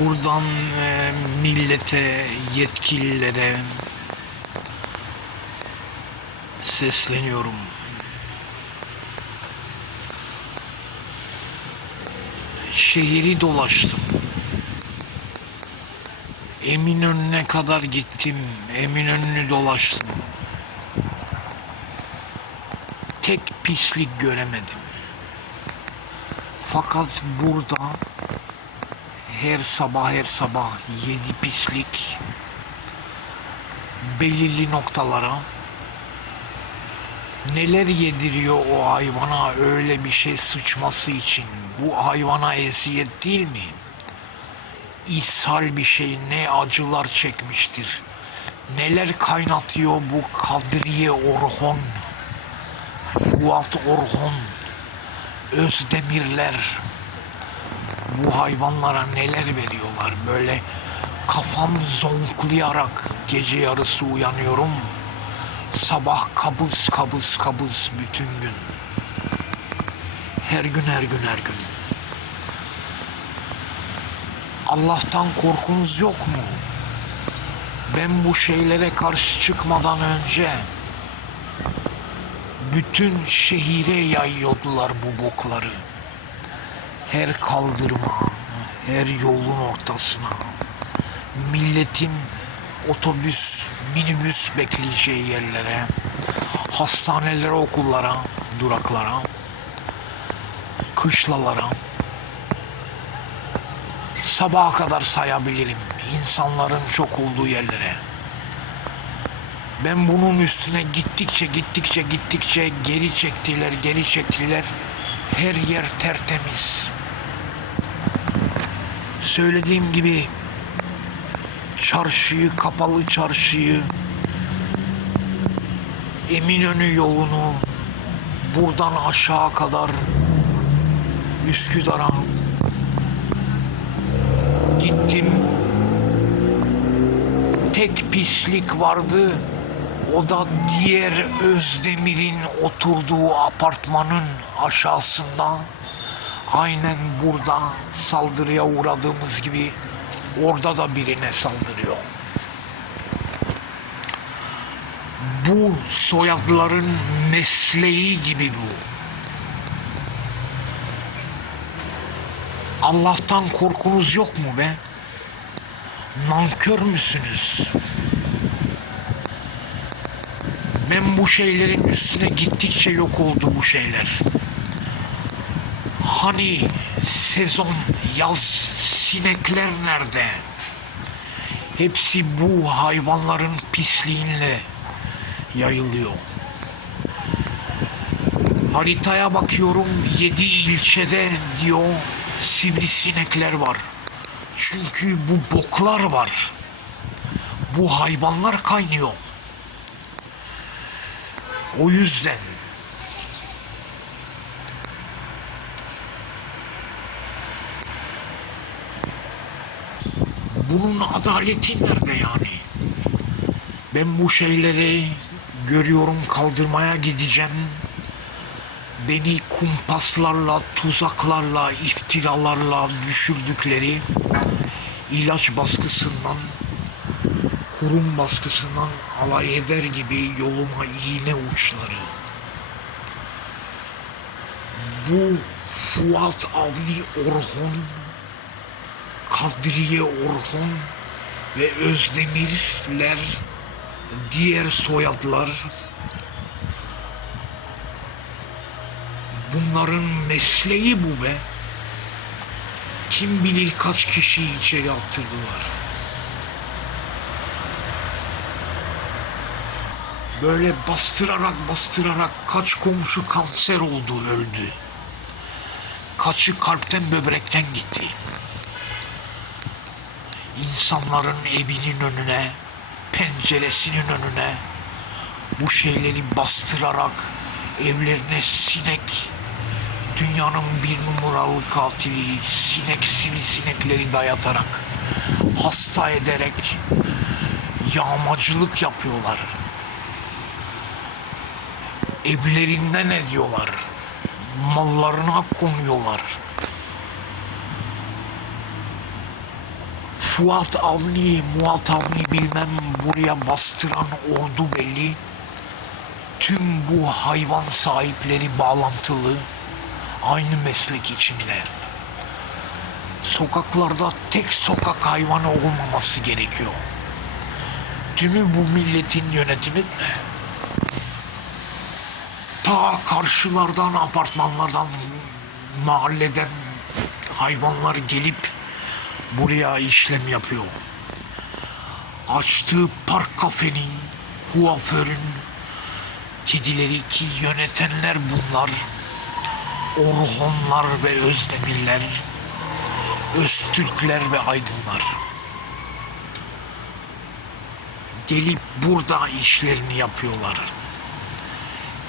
buradan e, millete, yetkililere sesleniyorum. Şehri dolaştım. Eminönü'ne kadar gittim. Eminönü'nü dolaştım. Tek pislik göremedim. Fakat burada her sabah her sabah yedi pislik belirli noktalara neler yediriyor o hayvana öyle bir şey sıçması için bu hayvana eziyet değil mi? ishal bir şey ne acılar çekmiştir. Neler kaynatıyor bu Kadriye Orhon, Fuat Orhon, Özdemirler. Bu hayvanlara neler veriyorlar böyle kafam zonklayarak gece yarısı uyanıyorum. Sabah kabız kabız kabız bütün gün. Her gün her gün her gün. Allah'tan korkunuz yok mu? Ben bu şeylere karşı çıkmadan önce bütün şehire yayıyordular bu bokları. Her kaldırıma, her yolun ortasına. Milletin otobüs, minibüs bekleyeceği yerlere, hastanelere, okullara, duraklara, kışlalara, sabaha kadar sayabilirim insanların çok olduğu yerlere. Ben bunun üstüne gittikçe gittikçe gittikçe geri çektiler geri çektiler. Her yer tertemiz. Söylediğim gibi çarşıyı, kapalı çarşıyı, Eminönü yolunu buradan aşağı kadar Üsküdar'a gittim. Tek pislik vardı. O da diğer Özdemir'in oturduğu apartmanın aşağısında. Aynen burada saldırıya uğradığımız gibi orada da birine saldırıyor. Bu soyadların mesleği gibi bu. Allah'tan korkunuz yok mu be? Nankör müsünüz? Ben bu şeylerin üstüne gittikçe yok oldu bu şeyler. Hani sezon, yaz, sinekler nerede? Hepsi bu hayvanların pisliğinle yayılıyor. Haritaya bakıyorum yedi ilçede diyor sivrisinekler var. Çünkü bu boklar var. Bu hayvanlar kaynıyor. O yüzden bunun adaleti nerede yani? Ben bu şeyleri görüyorum kaldırmaya gideceğim. Beni kumpaslarla, tuzaklarla, iftiralarla düşürdükleri ilaç baskısından, kurum baskısından alay eder gibi yoluma iğne uçları. Bu Fuat Avni Orhon, Kadriye Orhon ve Özdemirler, diğer soyadlar Bunların mesleği bu be. Kim bilir kaç kişiyi içeri attırdılar. Böyle bastırarak bastırarak kaç komşu kanser oldu öldü. Kaçı kalpten böbrekten gitti. İnsanların evinin önüne, penceresinin önüne bu şeyleri bastırarak evlerine sinek dünyanın bir numaralı katili sinek sivrisinekleri dayatarak hasta ederek yağmacılık yapıyorlar. Evlerinden ediyorlar. Mallarına konuyorlar. Fuat Avni, Muat Avni bilmem buraya bastıran ordu belli. Tüm bu hayvan sahipleri bağlantılı. Aynı meslek içinde. Sokaklarda tek sokak hayvanı olmaması gerekiyor. Tümü bu milletin yönetimi ta karşılardan, apartmanlardan, mahalleden hayvanlar gelip buraya işlem yapıyor. Açtığı park kafenin, kuaförün, kedileri ki yönetenler bunlar. Orhonlar ve Özdemirler, Öztürkler ve Aydınlar. Gelip burada işlerini yapıyorlar.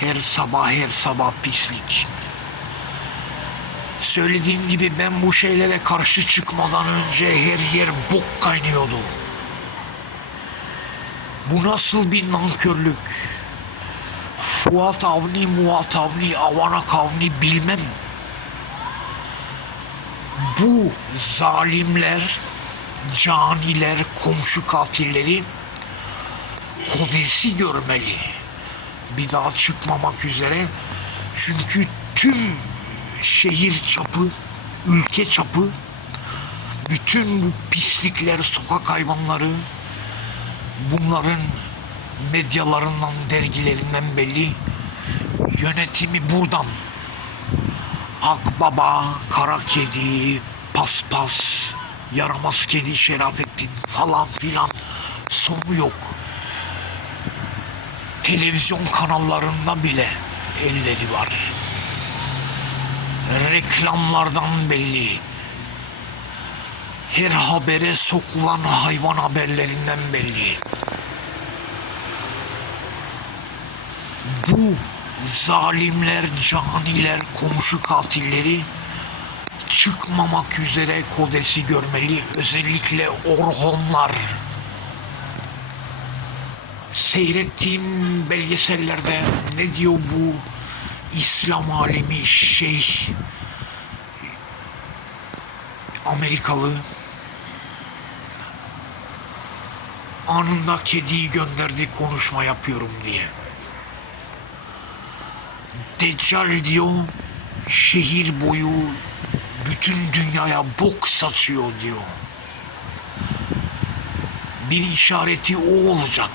Her sabah her sabah pislik. Söylediğim gibi ben bu şeylere karşı çıkmadan önce her yer bok kaynıyordu. Bu nasıl bir nankörlük? Fuat Avni, Muat Avni, Avanak Avni bilmem. Bu zalimler, caniler, komşu katilleri kodesi görmeli. Bir daha çıkmamak üzere. Çünkü tüm şehir çapı, ülke çapı, bütün bu pislikler, sokak hayvanları, bunların medyalarından, dergilerinden belli. Yönetimi buradan. Akbaba, Kara Kedi, Paspas, Yaramaz Kedi, Şerafettin falan filan sonu yok. Televizyon kanallarında bile elleri var. Reklamlardan belli. Her habere sokulan hayvan haberlerinden belli. Bu zalimler, caniler, komşu katilleri çıkmamak üzere kodesi görmeli. Özellikle Orhonlar. Seyrettiğim belgesellerde ne diyor bu İslam alemi şey Amerikalı anında kediyi gönderdi konuşma yapıyorum diye. Deccal diyor şehir boyu bütün dünyaya bok saçıyor diyor. Bir işareti o olacak.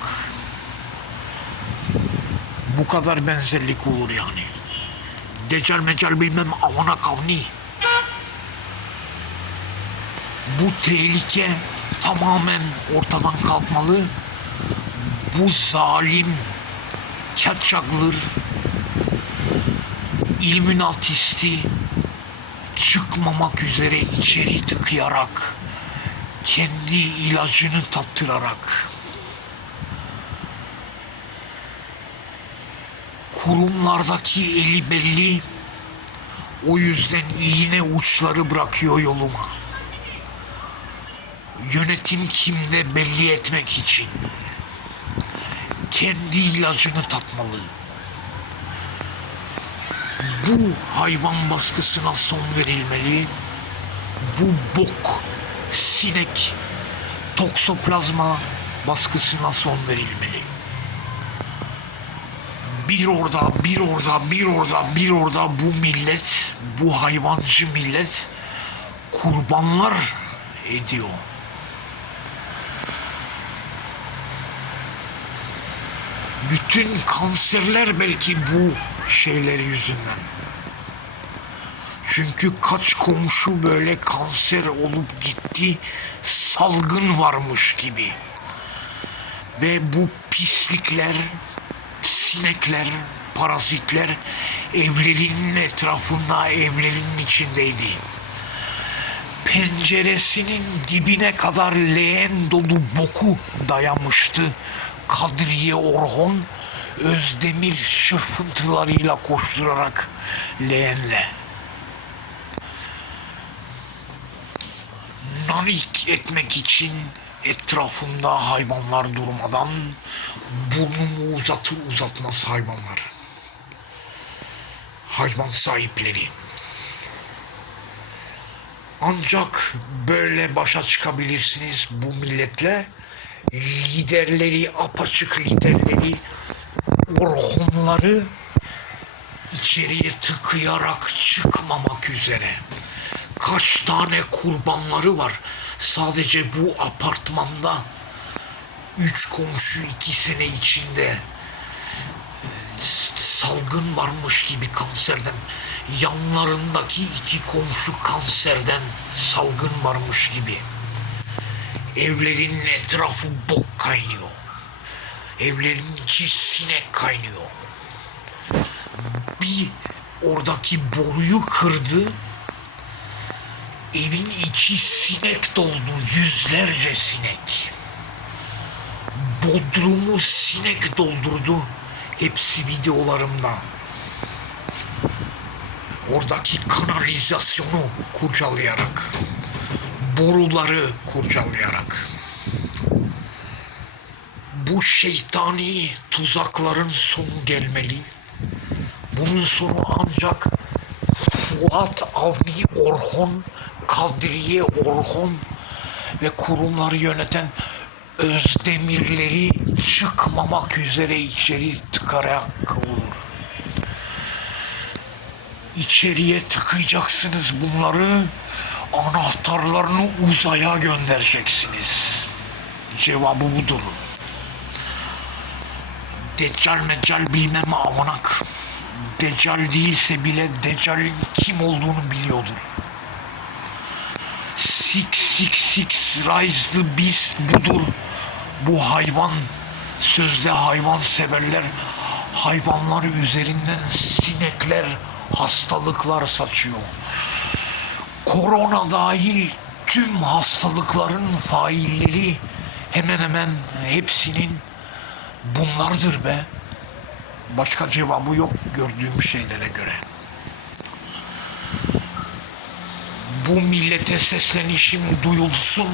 Bu kadar benzerlik olur yani. Deccal mecal bilmem avana kavni. Bu tehlike tamamen ortadan kalkmalı. Bu zalim kaçaklar ilminatisti çıkmamak üzere içeri tıkayarak kendi ilacını tattırarak kurumlardaki eli belli o yüzden iğne uçları bırakıyor yoluma. Yönetim kimde belli etmek için kendi ilacını tatmalı. Bu hayvan baskısına son verilmeli. Bu bok, sinek, toksoplazma baskısına son verilmeli. Bir orada, bir orada, bir orada, bir orada bu millet, bu hayvancı millet kurbanlar ediyor. Bütün kanserler belki bu şeyler yüzünden. Çünkü kaç komşu böyle kanser olup gitti, salgın varmış gibi. Ve bu pislikler, sinekler, parazitler evlerinin etrafında, evlerinin içindeydi. Penceresinin dibine kadar leğen dolu boku dayamıştı. Kadriye Orhon Özdemir şırfıntılarıyla koşturarak leğenle. Nanik etmek için etrafımda hayvanlar durmadan burnumu uzatır uzatmaz hayvanlar. Hayvan sahipleri. Ancak böyle başa çıkabilirsiniz bu milletle. Liderleri, apaçık liderleri, orhunları içeriye tıkayarak çıkmamak üzere. Kaç tane kurbanları var sadece bu apartmanda. Üç komşu iki sene içinde. Salgın varmış gibi kanserden. Yanlarındaki iki komşu kanserden salgın varmış gibi. Evlerin etrafı bok kaynıyor. Evlerin içi sinek kaynıyor. Bir oradaki boruyu kırdı evin içi sinek doldu yüzlerce sinek. Bodrumu sinek doldurdu hepsi videolarımda. Oradaki kanalizasyonu kurcalayarak, boruları kurcalayarak, bu şeytani tuzakların sonu gelmeli. Bunun sonu ancak Fuat Avni Orhon, Kadriye Orhon ve kurumları yöneten Özdemirleri çıkmamak üzere içeri tıkarak olur. İçeriye tıkayacaksınız bunları. Anahtarlarını uzaya göndereceksiniz. Cevabı budur. Deccal meccal bilmem avanak. Deccal değilse bile Deccal'in kim olduğunu biliyordur. Six six six rise the beast budur. Bu hayvan sözde hayvan severler hayvanları üzerinden sinekler hastalıklar saçıyor. Korona dahil tüm hastalıkların failleri hemen hemen hepsinin bunlardır be. Başka cevabı yok gördüğüm şeylere göre. Bu millete seslenişim duyulsun.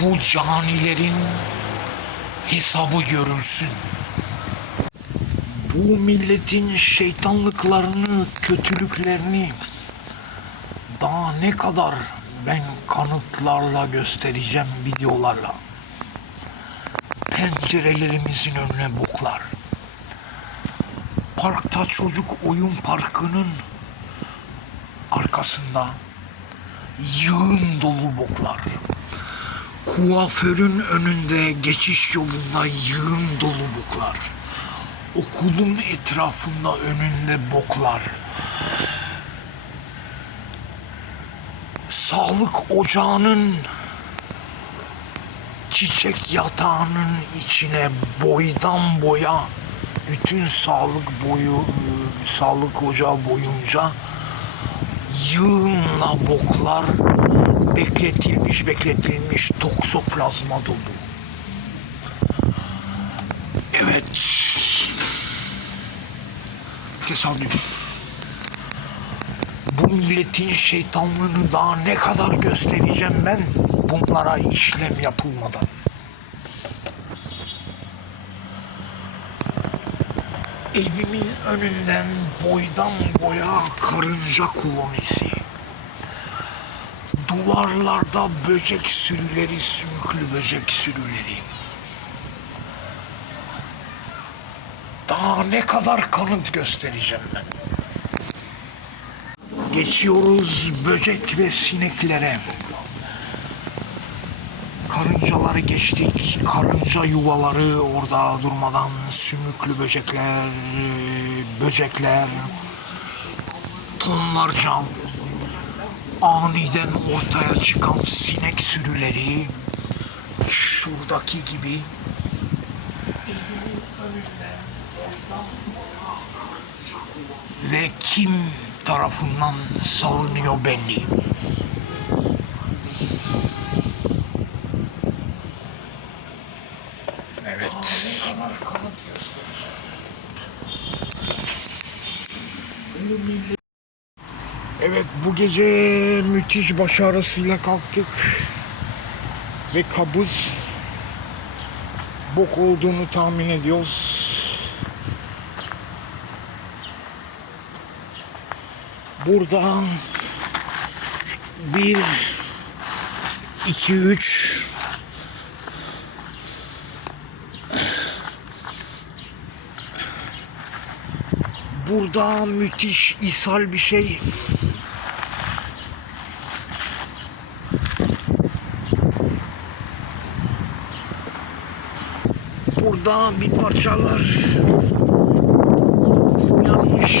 Bu canilerin hesabı görülsün bu milletin şeytanlıklarını, kötülüklerini daha ne kadar ben kanıtlarla göstereceğim videolarla. Pencerelerimizin önüne boklar. Parkta çocuk oyun parkının arkasında yığın dolu boklar. Kuaförün önünde geçiş yolunda yığın dolu boklar okulun etrafında önünde boklar. Sağlık ocağının çiçek yatağının içine boydan boya bütün sağlık boyu sağlık ocağı boyunca yığınla boklar bekletilmiş bekletilmiş toksoplazma dolu. Evet. Tesadüf. Bu milletin şeytanlığını daha ne kadar göstereceğim ben bunlara işlem yapılmadan. Evimin önünden boydan boya karınca kolonisi. Duvarlarda böcek sürüleri, sümüklü böcek sürüleri. Daha ne kadar kanıt göstereceğim ben. Geçiyoruz böcek ve sineklere. Karıncaları geçtik. Karınca yuvaları orada durmadan sümüklü böcekler, böcekler, tonlarca aniden ortaya çıkan sinek sürüleri şuradaki gibi ve kim tarafından salınıyor belli. Evet. Evet bu gece müthiş başarısıyla kalktık ve kabuz bok olduğunu tahmin ediyoruz. Buradan Bir, iki, üç. Burada müthiş ishal bir şey. Burada bir parçalar yanmış.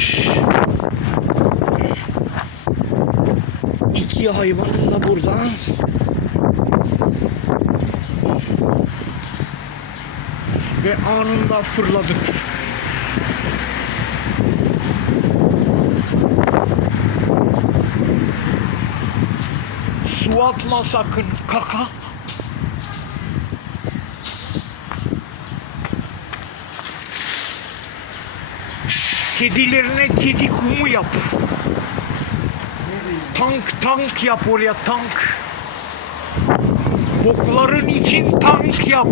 İki hayvan da burada. Ve anında fırladık. Su atma sakın kaka. Kedilerine kedi kumu yap. Tank tank yap oraya tank. Bokların için tank yap.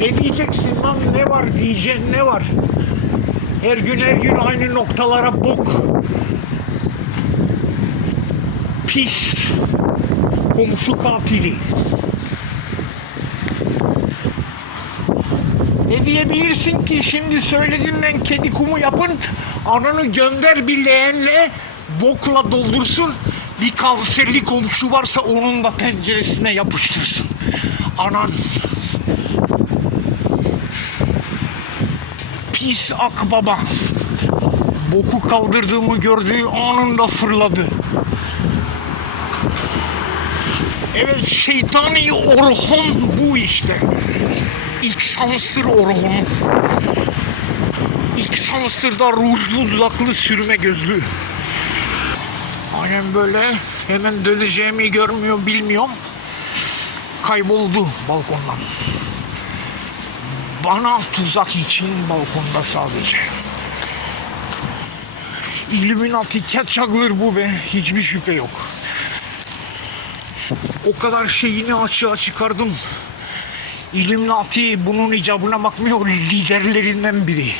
Ne diyeceksin lan ne var diyeceksin ne var? Her gün her gün aynı noktalara bok. Pis. Komşu katili. Ne diyebilirsin ki? Şimdi söyledim ben kedi kumu yapın ananı gönder bir leğenle bokla doldursun. Bir kanserli komşu varsa onun da penceresine yapıştırsın. Anan. Pis akbaba boku kaldırdığımı gördüğü anında fırladı. Evet şeytani orhon bu işte İlk sansır orhonu. İlk sansırda rujlu dudaklı sürme gözlü. Aynen böyle hemen döneceğimi görmüyor bilmiyorum. Kayboldu balkondan. Bana tuzak için balkonda sadece. Illuminati kaçaklar bu be. Hiçbir şüphe yok. O kadar şeyini açığa çıkardım. İlluminati bunun icabına bakmıyor liderlerinden biri.